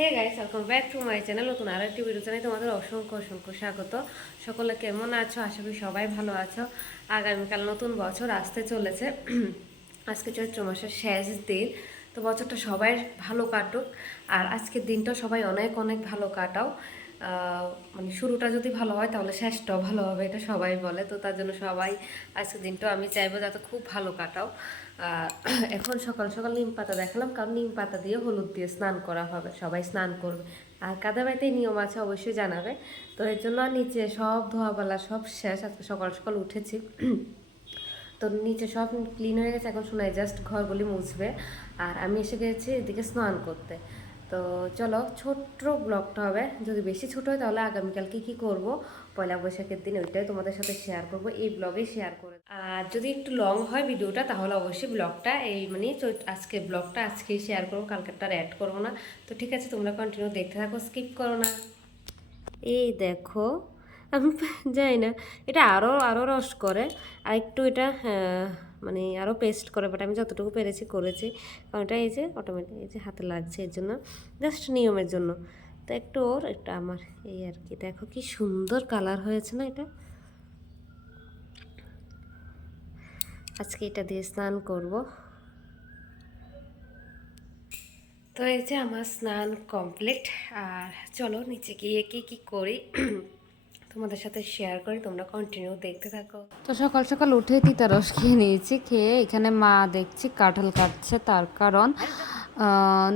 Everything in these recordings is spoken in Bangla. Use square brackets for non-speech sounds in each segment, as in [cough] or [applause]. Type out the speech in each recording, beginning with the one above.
Hey guys welcome back to my channel নতুন আর একটি ভিডিও চ্যানেলে তোমাদের অসংখ্য অসংখ্য স্বাগত। সকলে কেমন আছো? আশা করি সবাই ভালো আছো। আগামীকাল নতুন বছর আসতে চলেছে। [clears throat] আজকে চৈত্র মাসের শেষ দিন। তো বছরটা সবাই ভালো কাটুক। আর আজকের দিনটা সবাই অনেক অনেক ভালো কাটাও। মানে শুরুটা যদি ভালো হয়, তাহলে শেষটাও ভালো হবে, এটা সবাই বলে। তো তার জন্য সবাই আজকের দিনটা আমি চাইব যাতে খুব ভালো কাটাও। এখন সকাল সকাল নিম পাতা দেখালাম, কারণ নিম পাতা দিয়ে হলুদ দিয়ে স্নান করা হবে, সবাই স্নান করবে। আর কাদা বাড়িতে নিয়ম আছে অবশ্যই জানাবে। তো এর জন্য নিচে সব ধোয়াপালা সব শেষ, আজকে সকাল সকাল উঠেছি। তো নিচে সব ক্লিন হয়ে গেছে, এখন শোনায় জাস্ট ঘরগুলি মুছবে। আর আমি এসে গেছি এদিকে স্নান করতে। তো চলো, ছোট্ট ব্লগটা হবে। যদি বেশি ছোট হয় তাহলে আগামীকাল কী কি করব? পয়লা বৈশাখের দিন ওইটাই তোমাদের সাথে শেয়ার করব। এই ব্লগে শেয়ার করে আর যদি একটু লং হয় ভিডিওটা, তাহলে অবশ্যই ব্লগটা এই মানে আজকে ব্লগটা আজকেই শেয়ার করব, কালকেরটা অ্যাড করব না। তো ঠিক আছে, তোমরা কন্টিনিউ দেখতে থাকো স্কিপ করো না। এই দেখো, আমি যাই না, এটা আরও আরও রস করে, আর একটু এটা মানে আরও পেস্ট করে বাট আমি যতটুকু পেরেছি করেছি। কারণ এটা এই যে অটোমেটিক এই যে হাতে লাগছে এর জন্য জাস্ট নিয়মের জন্য। তো একটু ওর, একটা আমার, এই আর কি। দেখো কি সুন্দর কালার হয়েছে না এটা? আজকে এটা দিয়ে স্নান করব। তো এই যে আমার স্নান কমপ্লিট, আর চলো নিচে গিয়ে কি কি করি, তোমাদের সাথে শেয়ার করি, তোমরা কন্টিনিউ দেখতে থাকো। তো সকাল সকাল উঠে তিতা রস খেয়ে নিয়েছি, খেয়ে এখানে মা দেখছি কাঁঠাল কাটছে, তার কারণ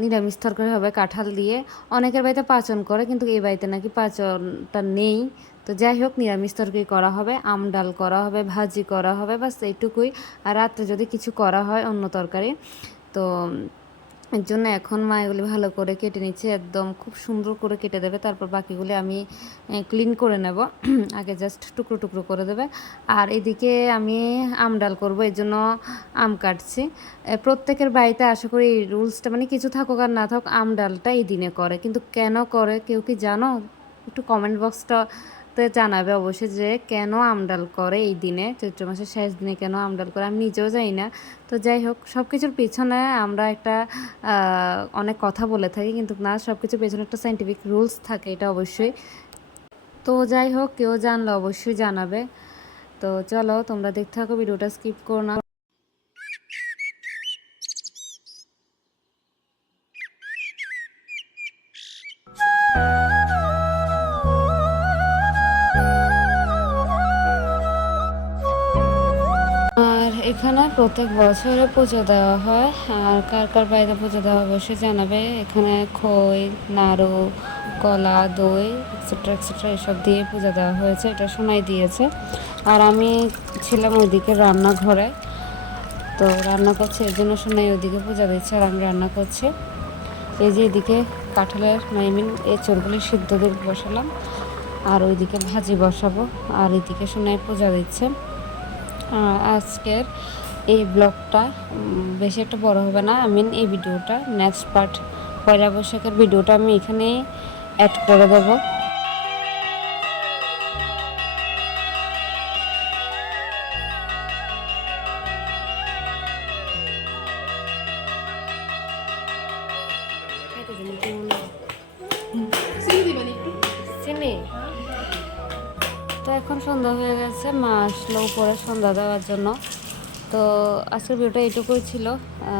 নিরামিষ তরকারি হবে কাঁঠাল দিয়ে। অনেকের বাড়িতে পাচন করে, কিন্তু এই বাড়িতে নাকি পাচনটা নেই তো যাই হোক, নিরামিষ তরকারি করা হবে, আম ডাল করা হবে, ভাজি করা হবে, বাস এইটুকুই। আর রাত্রে যদি কিছু করা হয় অন্য তরকারি, তো এর জন্য এখন মা এগুলি ভালো করে কেটে নিচ্ছে, একদম খুব সুন্দর করে কেটে দেবে। তারপর বাকিগুলি আমি ক্লিন করে নেব। [clears throat] আগে জাস্ট টুকরো টুকরো করে দেবে। আর এদিকে আমি আম ডাল করব, এর জন্য আম কাটছি। প্রত্যেকের বাড়িতে আশা করি এই রুলসটা মানে কিছু থাকুক আর না থাকুক, আম ডালটা এই দিনে করে। কিন্তু কেন করে, কেউ কি জানো? একটু কমেন্ট বক্সটা তে জানাবে অবশ্যই যে কেন আমডাল করে এই দিনে, চৈত্র মাসের শেষ দিনে কেন আমডাল করে আমি নিজেও জানি না। তো যাই হোক সব কিছুর পিছনে আমরা একটা অনেক কথা বলে থাকি কিন্তু না সব কিছুর পেছনে একটা সাইন্টিফিক রুলস থাকে এটা অবশ্যই। তো যাই হোক, কেউ জানলে অবশ্যই জানাবে। তো চলো, তোমরা দেখতে থাকো, ভিডিওটা স্কিপ করো না। প্রত্যেক বছরে পুজো দেওয়া হয়। আর কার কার বাড়িতে পুজো দেওয়া অবশ্যই জানাবে। এখানে খই, নাড়ু, কলা, দই এক্সেট্রা এক্সেট্রা এসব দিয়ে পূজা দেওয়া হয়েছে। এটা শোনাই দিয়েছে। আর আমি ছিলাম ওইদিকে রান্নাঘরে। তো রান্না করছে, এর জন্য শোনাই ওদিকে পূজা দিচ্ছে আর আমি রান্না করছি। এই যে এদিকে কাঁঠালের আই মিন এই চোরগুলি সিদ্ধ দিয়ে বসালাম। আর ওইদিকে ভাজি বসাবো। আর এদিকে শোনাই পূজা দিচ্ছে। আজকের এই ব্লগটা বেশি একটা বড় হবে না। মিন এই ভিডিওটা নেক্সট পার্ট পয়লা বৈশাখের ভিডিওটা আমি এখানে অ্যাড করে দেবো। তো এখন সন্ধ্যা হয়ে গেছে, মা আসলো উপরে সন্ধ্যা দেওয়ার জন্য। তো আজকের ভিডিওটা এইটুকুই ছিল।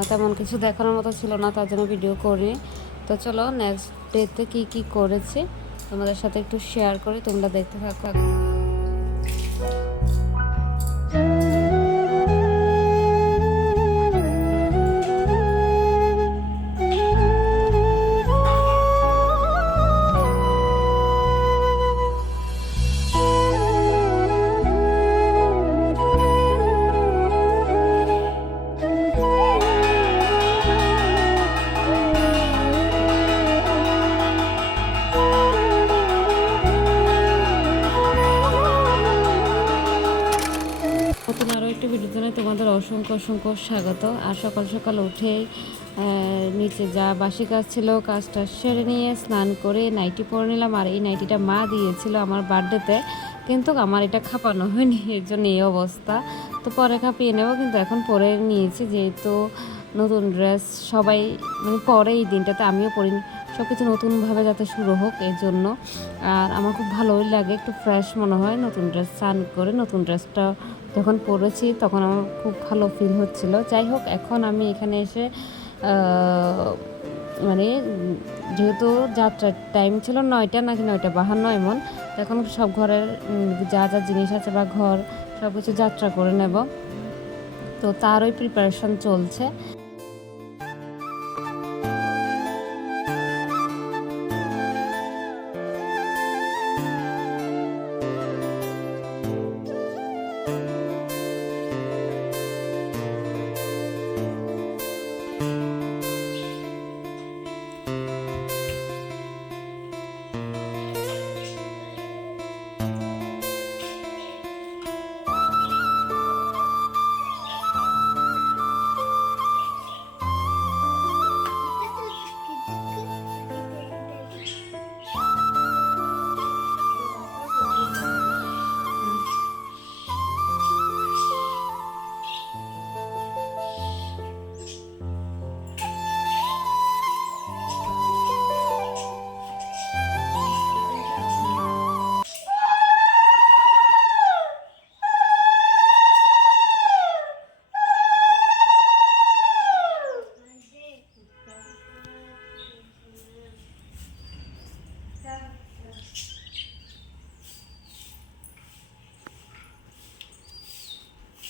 তেমন কিছু দেখানোর মতো ছিল না, তার জন্য ভিডিও করি তো চলো নেক্সট ডেতে কি কি করেছি, তোমাদের সাথে একটু শেয়ার করি, তোমরা দেখতে থাকো তোমাদের অসংখ্য অসংখ্য স্বাগত। আর সকাল সকাল উঠে নিচে যা বাসি কাজ ছিল, কাজটা সেরে নিয়ে স্নান করে নাইটি পরে নিলাম। আর এই নাইটিটা মা দিয়েছিল আমার বার্থডেতে, কিন্তু আমার এটা খাপানো হয়নি, এর জন্য এই অবস্থা। তো পরে খাপিয়ে নেব, কিন্তু এখন পরে নিয়েছি, যেহেতু নতুন ড্রেস সবাই মানে পরে এই দিনটাতে আমিও পরি সব কিছু নতুনভাবে যাতে শুরু হোক, এর জন্য। আর আমার খুব ভালোই লাগে, একটু ফ্রেশ মনে হয়, নতুন ড্রেস স্নান করে, নতুন ড্রেসটা যখন পড়েছি তখন আমার খুব ভালো ফিল হচ্ছিল। যাই হোক এখন আমি এখানে এসে মানে যেহেতু যাত্রার টাইম ছিল নয়টা নাকি নয়টা বাহান্ন এমন এখন সব ঘরের যা যা জিনিস আছে বা ঘর সব কিছু যাত্রা করে নেব। তো তারই প্রিপারেশন চলছে।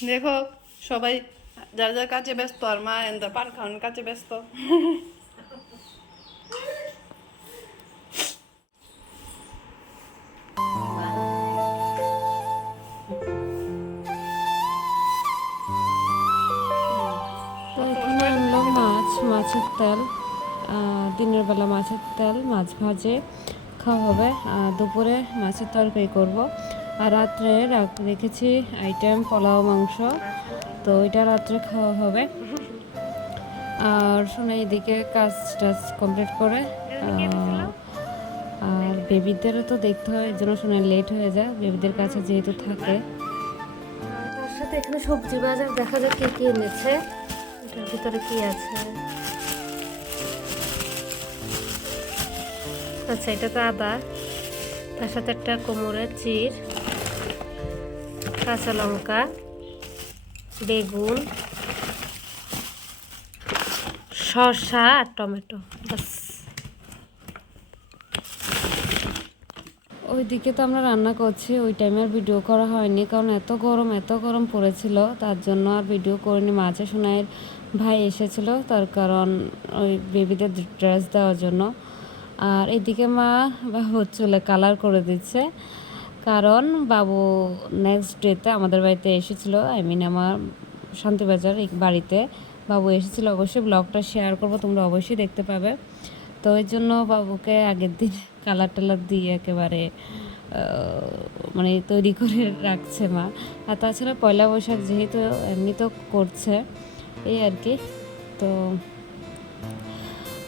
দেখো, সবাই যার যার কাছে ব্যস্ত, আর মা এন্দা পান খাওয়ানোর কাছে ব্যস্ত। মাছ, মাছের তেল দিনের বেলা মাছের তেল, মাছ ভাজে, খাওয়া হবে। দুপুরে মাছের তরকারি করব। আর রাত্রে রাখ- রেখেছি আইটেম পোলাও, মাংস। তো ওইটা রাত্রে খাওয়া হবে। আর শোনা এদিকে কাজ টাজ কমপ্লিট করে। আর বেবিদেরও তো দেখতে হয় জন্য শোনা লেট হয়ে যায়। বেবিদের কাছে যেহেতু থাকে। তার সাথে এখানে সবজি বাজার, দেখা যাক কে কি এনেছে। এটার ভিতরে কি আছে? আচ্ছা এটা তো আদা। তার সাথে একটা কোমরের চির। কাঁচা লঙ্কা, বেগুন, শসা আর টমেটো বাস ওইদিকে তো আমরা রান্না করছি, ওই টাইমে আর ভিডিও করা হয়নি, কারণ এত গরম এত গরম পড়েছিল, তার জন্য আর ভিডিও করিনি। মাঝে সোনাইয়ের ভাই এসেছিল, তার কারণ ওই বেবিদের ড্রেস দেওয়ার জন্য। আর এদিকে মা চুলে কালার করে দিচ্ছে। কারণ বাবু নেক্সট ডেতে আমাদের বাড়িতে এসেছিল আই মিন আমার শান্তিবাজার বাড়িতে বাবু এসেছিল, অবশ্যই ব্লগটা শেয়ার করব, তোমরা অবশ্যই দেখতে পাবে। তো ওই জন্য বাবুকে আগের দিন কালার টালার দিয়ে একেবারে মানে তৈরি করে রাখছে মা। আর তাছাড়া পয়লা বৈশাখ যেহেতু এমনি তো করছে, এই আর কি। তো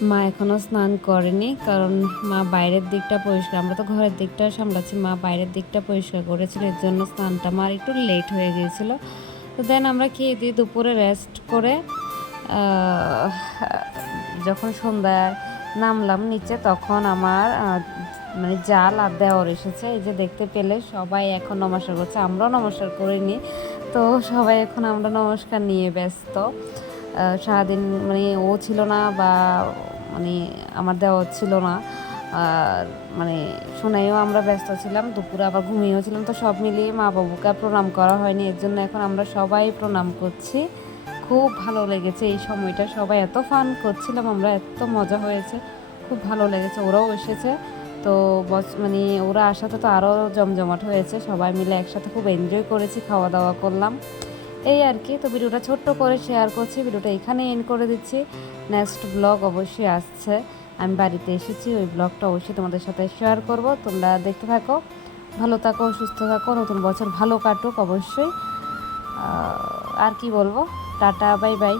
মা এখনও স্নান করেনি, কারণ মা বাইরের দিকটা পরিষ্কার, আমরা তো ঘরের দিকটা সামলাচ্ছি, মা বাইরের দিকটা পরিষ্কার করেছিল, এর জন্য স্নানটা মার একটু লেট হয়ে গিয়েছিল। তো দেন আমরা খেয়ে দিয়ে দুপুরে রেস্ট করে যখন সন্ধ্যায় নামলাম নিচে, তখন আমার মানে জাল আর দেওয়ার এসেছে, এই যে দেখতে পেলে সবাই এখন নমস্কার করছে, আমরাও নমস্কার করিনি, তো সবাই এখন আমরা নমস্কার নিয়ে ব্যস্ত। সারাদিন মানে ও ছিল না বা মানে আমার দেওয়া ছিল না। আর মানে শোনাইও আমরা ব্যস্ত ছিলাম, দুপুরে আবার ঘুমিয়েও ছিলাম, তো সব মিলিয়ে মা বাবুকে প্রণাম করা হয়নি। এর জন্য এখন আমরা সবাই প্রণাম করছি। খুব ভালো লেগেছে এই সময়টা, সবাই এত ফান করছিলাম, আমরা এত মজা হয়েছে, খুব ভালো লেগেছে, ওরাও এসেছে। তো মানে ওরা আসাতে তো আরও জমজমাট হয়েছে, সবাই মিলে একসাথে খুব এনজয় করেছি, খাওয়া দাওয়া করলাম। এই আর কি। তো ভিডিওটা ছোট্ট করে শেয়ার করছি। ভিডিওটা এখানে এন্ড করে দিচ্ছি। নেক্সট ব্লগ অবশ্যই আসছে। আমি বাড়িতে এসেছি, ওই ব্লগটা অবশ্যই তোমাদের সাথে শেয়ার করব। তোমরা দেখতে থাকো, ভালো থাকো, সুস্থ থাকো, নতুন বছর ভালো কাটুক অবশ্যই। আর কি বলব? Tata bye bye